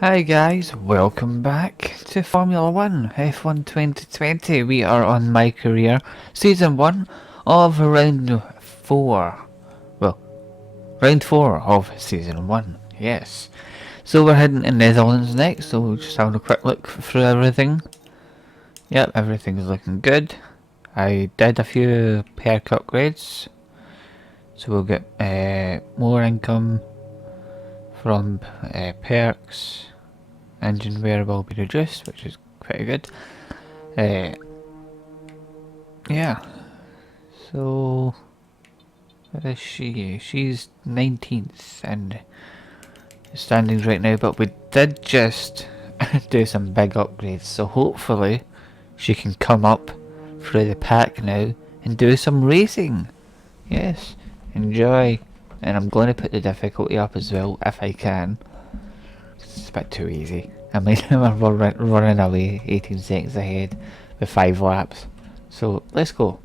Hi guys, welcome back to Formula 1 F1 2020. We are on My Career, Season 1 of Round 4. Well, Round 4 of Season 1, yes. So we're heading to Netherlands next, so we'll just having a quick look through everything. Yep, everything's looking good. I did a few perk upgrades, so we'll get more income from perks. Engine wear will be reduced, which is pretty good. Uh, yeah, so where is she? She's 19th in standings right now, but we did just do some big upgrades, so hopefully she can come up through the pack now and do some racing. Yes, enjoy. And I'm going to put the difficulty up as well if I can. It's a bit too easy. I mean, we're running away 18 seconds ahead with 5 laps. So let's go.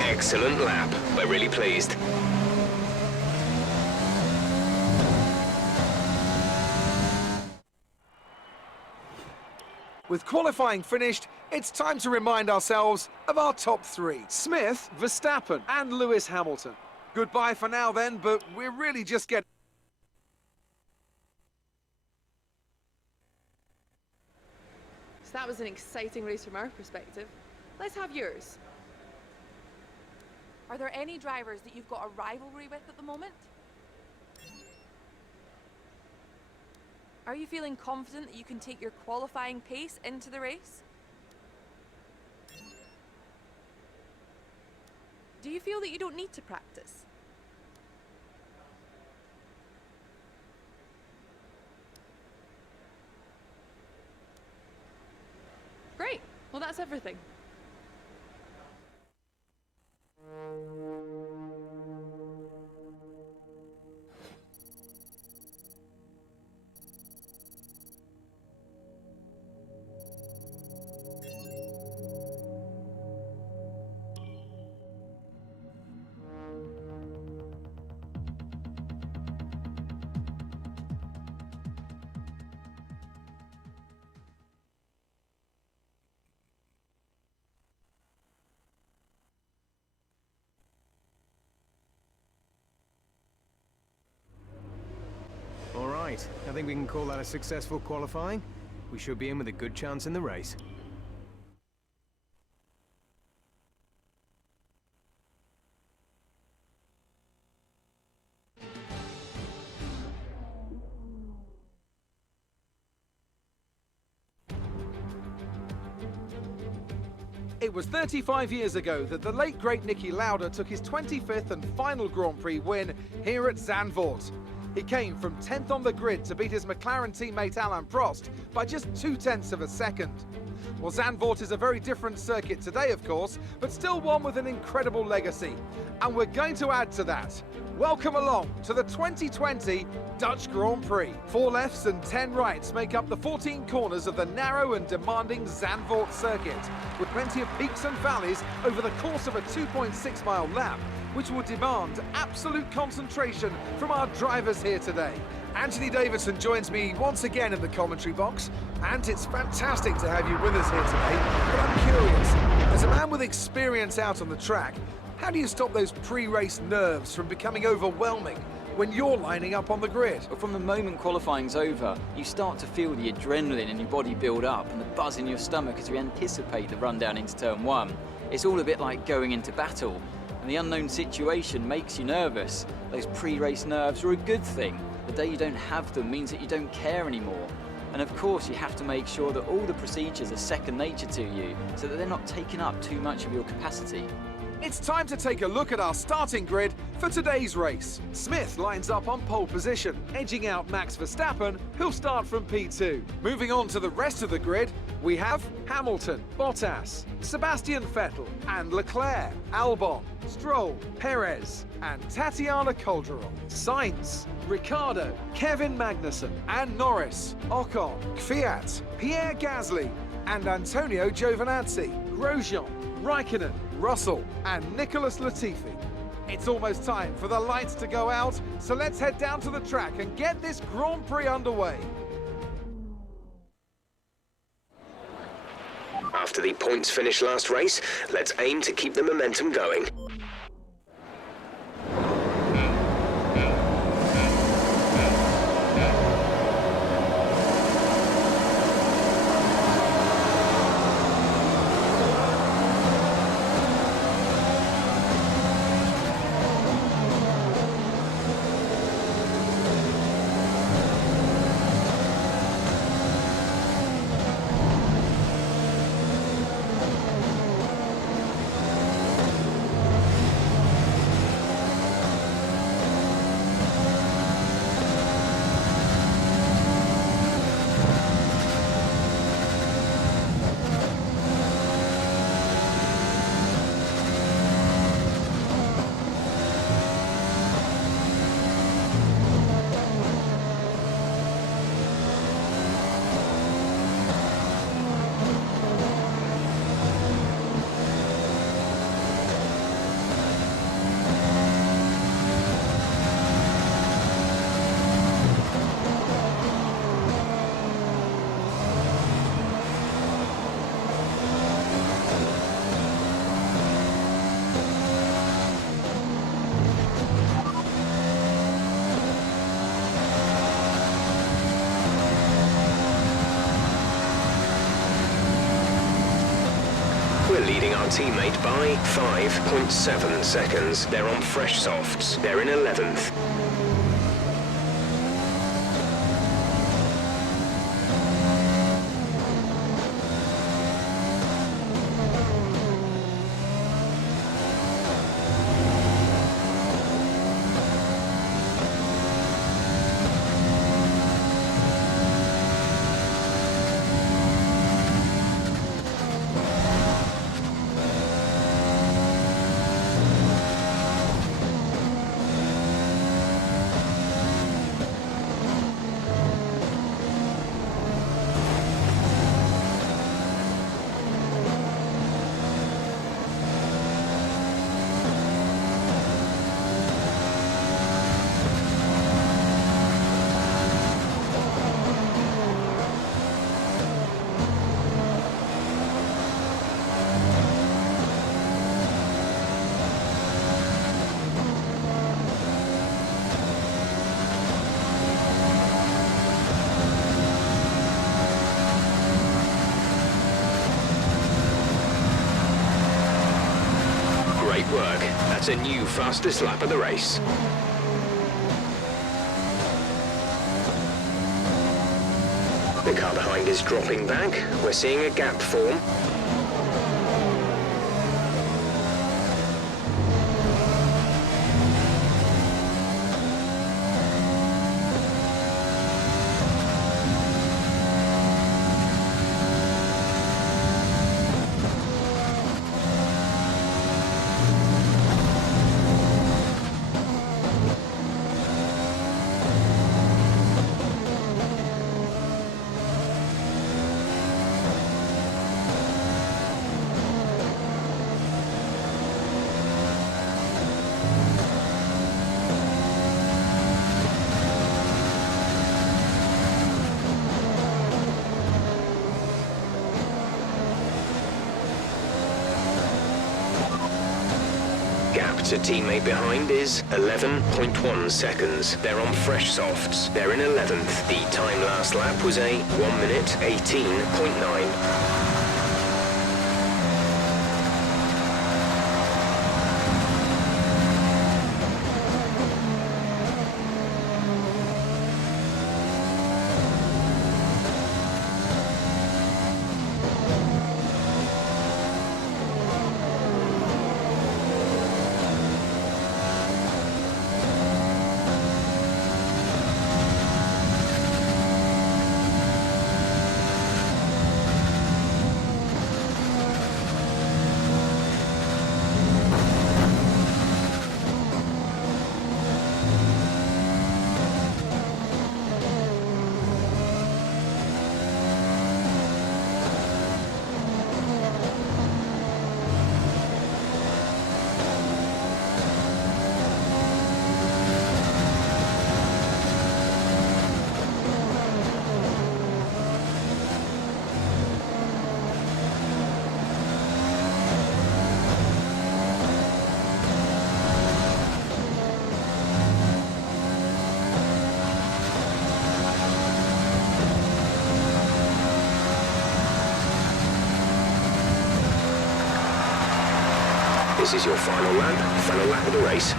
Excellent lap. We're really pleased. With qualifying finished, it's time to remind ourselves of our top three. Smith, Verstappen and Lewis Hamilton. Goodbye for now then, but we're really just getting... So that was an exciting race from our perspective. Let's have yours. Are there any drivers that you've got a rivalry with at the moment? Are you feeling confident that you can take your qualifying pace into the race? Do you feel that you don't need to practice? that's everything. All right, I think we can call that a successful qualifying. We should be in with a good chance in the race. It was 35 years ago that the late great Niki Lauda took his 25th and final Grand Prix win here at Zandvort. He came from 10th on the grid to beat his McLaren teammate Alain Prost by just 0.2 of a second. Well, Zandvort is a very different circuit today, of course, but still one with an incredible legacy. And we're going to add to that. Welcome along to the 2020 Dutch Grand Prix. 4 lefts and 10 rights make up the 14 corners of the narrow and demanding Zandvort circuit, with plenty of peaks and valleys over the course of a 2.6-mile lap, which will demand absolute concentration from our drivers here today. Anthony Davidson joins me once again in the commentary box, and it's fantastic to have you with us here today. But I'm curious, as a man with experience out on the track, how do you stop those pre-race nerves from becoming overwhelming when you're lining up on the grid? From the moment qualifying's over, you start to feel the adrenaline in your body build up and the buzz in your stomach as you anticipate the run down into turn 1. It's all a bit like going into battle, and the unknown situation makes you nervous. Those pre-race nerves are a good thing. The day you don't have them means that you don't care anymore. And of course, you have to make sure that all the procedures are second nature to you, so that they're not taking up too much of your capacity. It's time to take a look at our starting grid for today's race. Smith lines up on pole position, edging out Max Verstappen, who'll start from P2. Moving on to the rest of the grid, we have Hamilton, Bottas, Sebastian Vettel, and Leclerc, Albon, Stroll, Perez, and Tatiana Calderon. Sainz, Ricciardo, Kevin Magnussen, and Norris, Ocon, Kvyat, Pierre Gasly, and Antonio Giovinazzi, Grosjean, Raikkonen, Russell, and Nicholas Latifi. It's almost time for the lights to go out, so let's head down to the track and get this Grand Prix underway. After the points finish last race, let's aim to keep the momentum going. We're leading our teammate by 5.7 seconds. They're on fresh softs. They're in 11th. That's a new fastest lap of the race. The car behind is dropping back. We're seeing a gap form. Gap to teammate behind is 11.1 seconds. They're on fresh softs. They're in 11th. The time last lap was a 1 minute 18.9. This is your final lap of the race.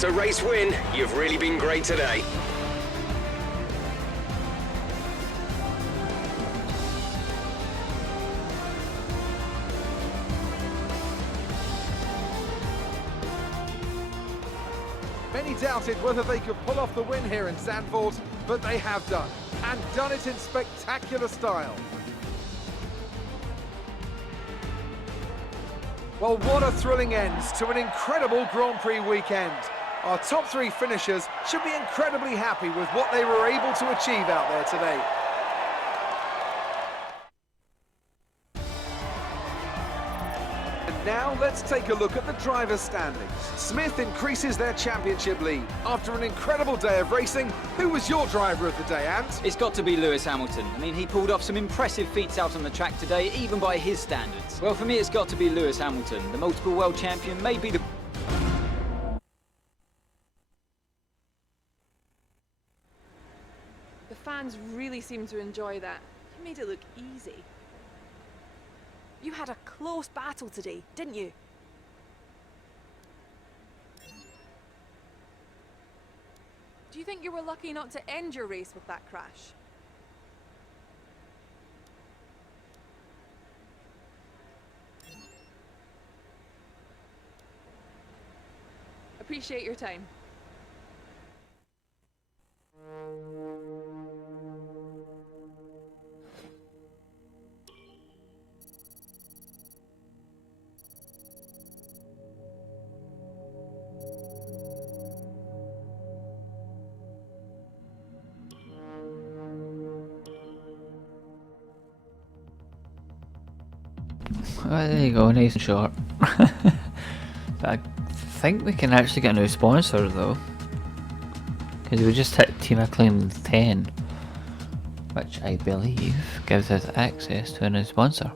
That's a race win. You've really been great today. Many doubted whether they could pull off the win here in Zandvort, but they have done, and done it in spectacular style. Well, what a thrilling end to an incredible Grand Prix weekend. Our top three finishers should be incredibly happy with what they were able to achieve out there today. And now let's take a look at the drivers' standings. Smith increases their championship lead. After an incredible day of racing, who was your driver of the day, Ant? It's got to be Lewis Hamilton. I mean, he pulled off some impressive feats out on the track today, even by his standards. Well, for me, it's got to be Lewis Hamilton. The multiple world champion may be the... The fans really seem to enjoy that. You made it look easy. You had a close battle today, didn't you? think you were lucky not to end your race with that crash? Appreciate your time. Well, there you go, nice and short. But I think we can actually get a new sponsor though. Because we just hit Team Acclaim 10. Which I believe gives us access to a new sponsor.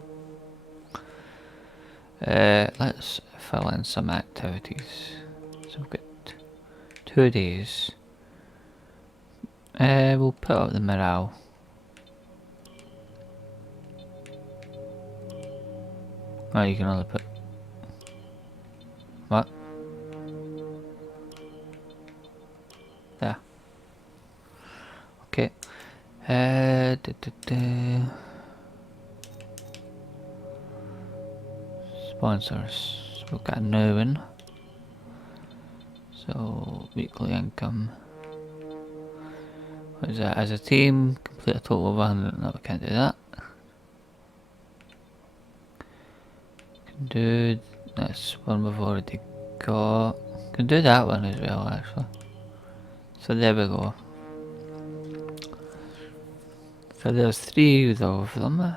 Let's fill in some activities. So we've got 2 days. We'll put up the morale. Oh, you can only put... What? There. Okay. Sponsors. We've got a new one. So, weekly income. What is that? As a team, complete a total of 100. No, we can't do that. Can do this one we've already got. Can do that one as well, actually. So there we go. So there's 3 of them.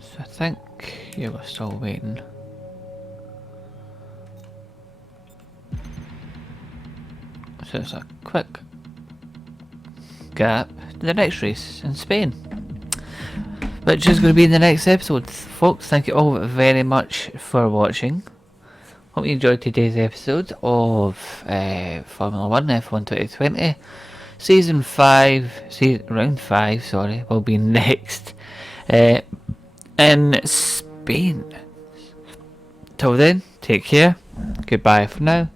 So I think, yeah, we're still waiting. So it's a quick gap to the next race in Spain, which is going to be in the next episode. Folks, thank you all very much for watching. Hope you enjoyed today's episode of Formula 1 F1 2020. Season 5, round 5, sorry, will be next in Spain. Till then, take care. Goodbye for now.